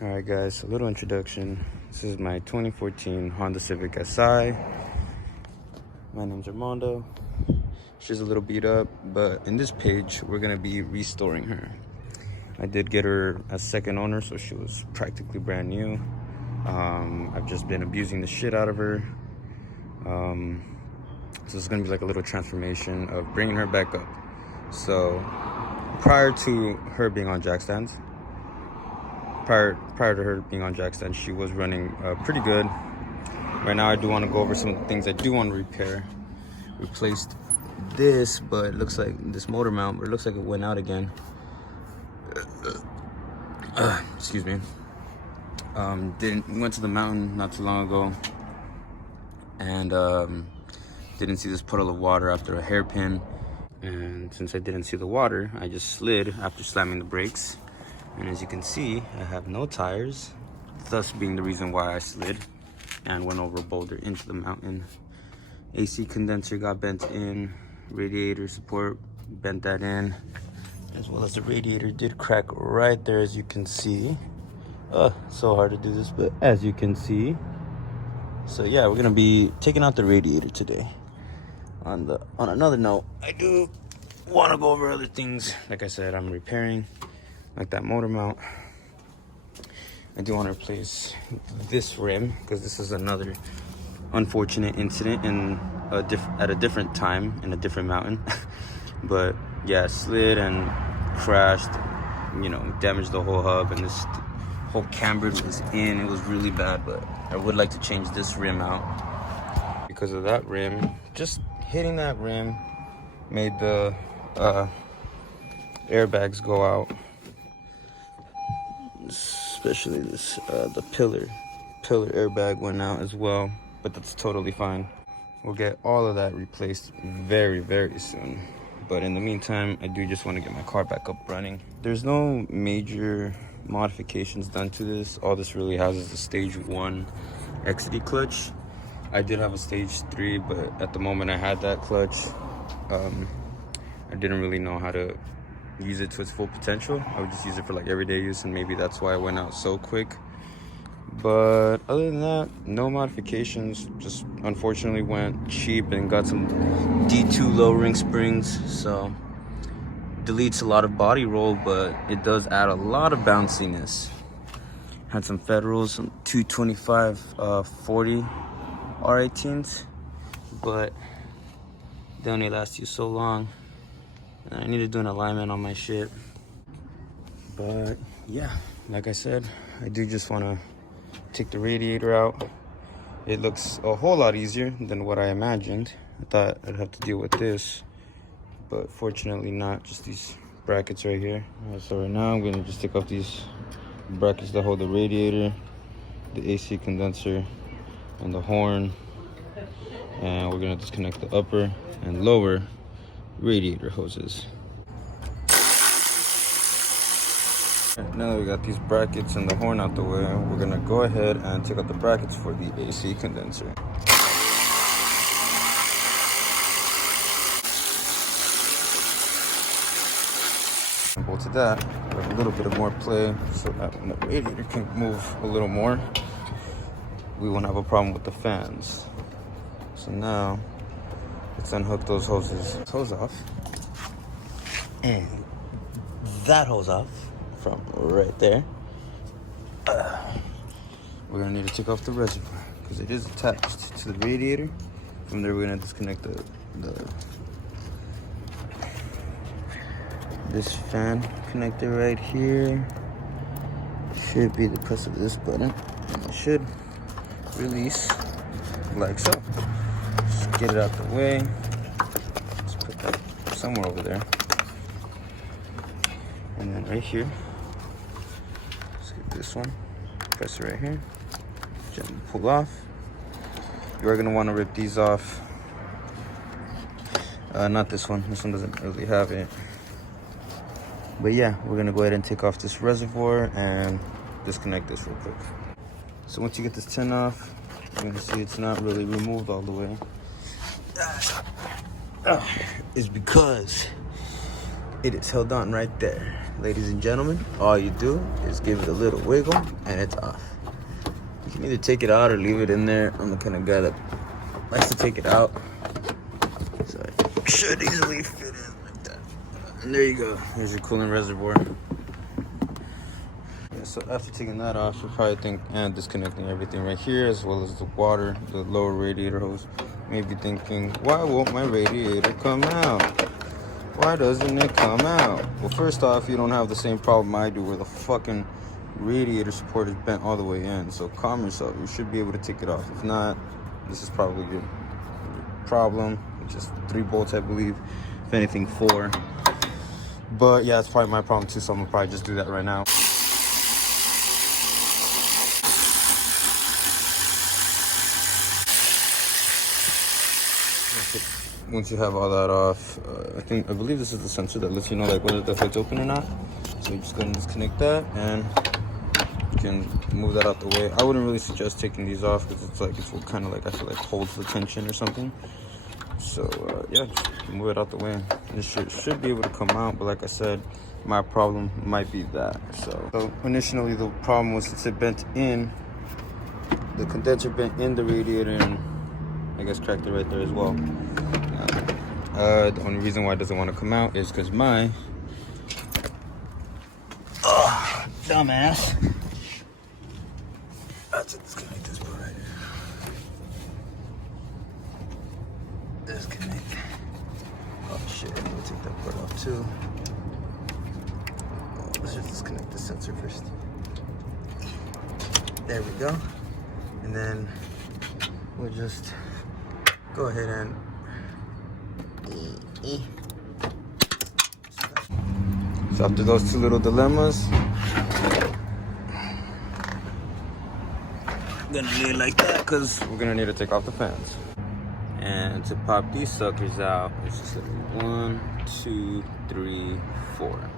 Alright guys, a little introduction. This is my 2014 Honda Civic Si. My name's Armando. She's a little beat up, but in this page, we're gonna be restoring her. I did get her as second owner, so she was practically brand new. I've just been abusing the shit out of her. So it's gonna be like a little transformation of bringing her back up. So prior to her being on jack stands, she was running pretty good. Right now I do want to go over some things I do want to repair. Replaced this, but it looks like this motor mount, but it looks like it went out again. Excuse me. Went to the mountain not too long ago, and didn't see this puddle of water after a hairpin. And since I didn't see the water, I just slid after slamming the brakes. And as you can see, I have no tires, thus being the reason why I slid and went over a boulder into the mountain. AC condenser got bent in, radiator support bent that in, as well as the radiator did crack right there, as you can see. So hard to do this, but as you can see. So yeah, we're gonna be taking out the radiator today. On another note, I do want to go over other things. Like I said, I'm repairing, like that motor mount. I do want to replace this rim because this is another unfortunate incident at a different time in a different mountain. But yeah, slid and crashed, damaged the whole hub, and this whole camber was in. It was really bad, but I would like to change this rim out because of that rim. Just hitting that rim made the airbags go out, especially this the pillar airbag went out as well, but that's totally fine. We'll get all of that replaced very, very soon. But in the meantime, I do just want to get my car back up running. There's no major modifications done to this. All this really has is the stage 1 XD clutch. I did have a stage 3, but at the moment I had that clutch, I didn't really know how to use it to its full potential. I would just use it for like everyday use, and maybe that's why it went out so quick. But other than that, no modifications. Just unfortunately went cheap and got some D2 low ring springs, so deletes a lot of body roll, but it does add a lot of bounciness. Had some Federals, some 225 40 R18s, but they only last you so long, and I need to do an alignment on my shit. But yeah, like I said, I do just want to take the radiator out. It looks a whole lot easier than what I imagined. I thought I'd have to deal with this, but fortunately not. Just these brackets right here. So right now I'm gonna just take off these brackets that hold the radiator, the AC condenser, and the horn, and we're gonna disconnect the upper and lower radiator hoses. Now that we got these brackets and the horn out the way, we're gonna go ahead and take out the brackets for the AC condenser. To that, we have a little bit of more play so that when the radiator can move a little more, we won't have a problem with the fans. So now let's unhook those hoses. This hose off, and that hose off from right there. We're gonna need to take off the reservoir because it is attached to the radiator. From there, we're gonna disconnect this fan connector right here. Should be the press of this button, and it should release like so. Just get it out the way. Let's put that somewhere over there. And then right here, let's get this one, press it right here, gently pull off. You are gonna wanna rip these off. Not this one doesn't really have it. But yeah, we're gonna go ahead and take off this reservoir and disconnect this real quick. So once you get this tin off, you're gonna see it's not really removed all the way. It's because it is held on right there. Ladies and gentlemen, all you do is give it a little wiggle and it's off. You can either take it out or leave it in there. I'm the kind of guy that likes to take it out. So it should easily fit in like that. And there you go. Here's your coolant reservoir. Yeah, so after taking that off, you'll probably think, and disconnecting everything right here, as well as the water, the lower radiator hose. Maybe thinking, why won't my radiator come out? Why doesn't it come out? Well, first off, you don't have the same problem I do where the fucking radiator support is bent all the way in. So calm yourself. You should be able to take it off. If not, this is probably your problem. It's just 3 bolts, I believe. If anything, 4. But yeah, it's probably my problem too, so I'm gonna probably just do that right now. Once you have all that off, I believe this is the sensor that lets you know like whether the hood's open or not. So you just go and disconnect that, and you can move that out the way. I wouldn't really suggest taking these off because it's what kind of like I feel like holds the tension or something. So yeah, just move it out the way. This should be able to come out, but like I said, my problem might be that. So initially the problem was it bent in, the condenser bent in the radiator, and I guess cracked it right there as well. The only reason why it doesn't want to come out is because my dumbass. Let's disconnect this part right here. Disconnect. Oh shit, I'm gonna take that part off too. Let's just disconnect the sensor first. There we go. And then we'll just go ahead and so after those 2 little dilemmas, I'm gonna leave it like that because we're gonna need to take off the fans. And to pop these suckers out, it's just like 1, 2, 3, 4.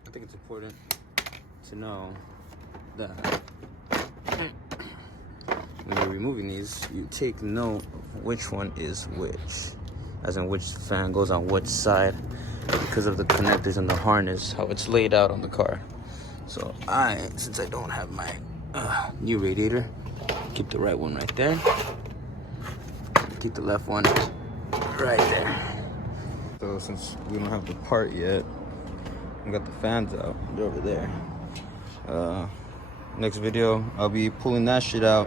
I think it's important to know that when you're removing these, you take note of which one is which, as in which fan goes on which side, because of the connectors and the harness, how it's laid out on the car. So since I don't have my new radiator, keep the right one right there, keep the left one right there. So since we don't have the part yet, we got the fans out. They're over there. Next video, I'll be pulling that shit out.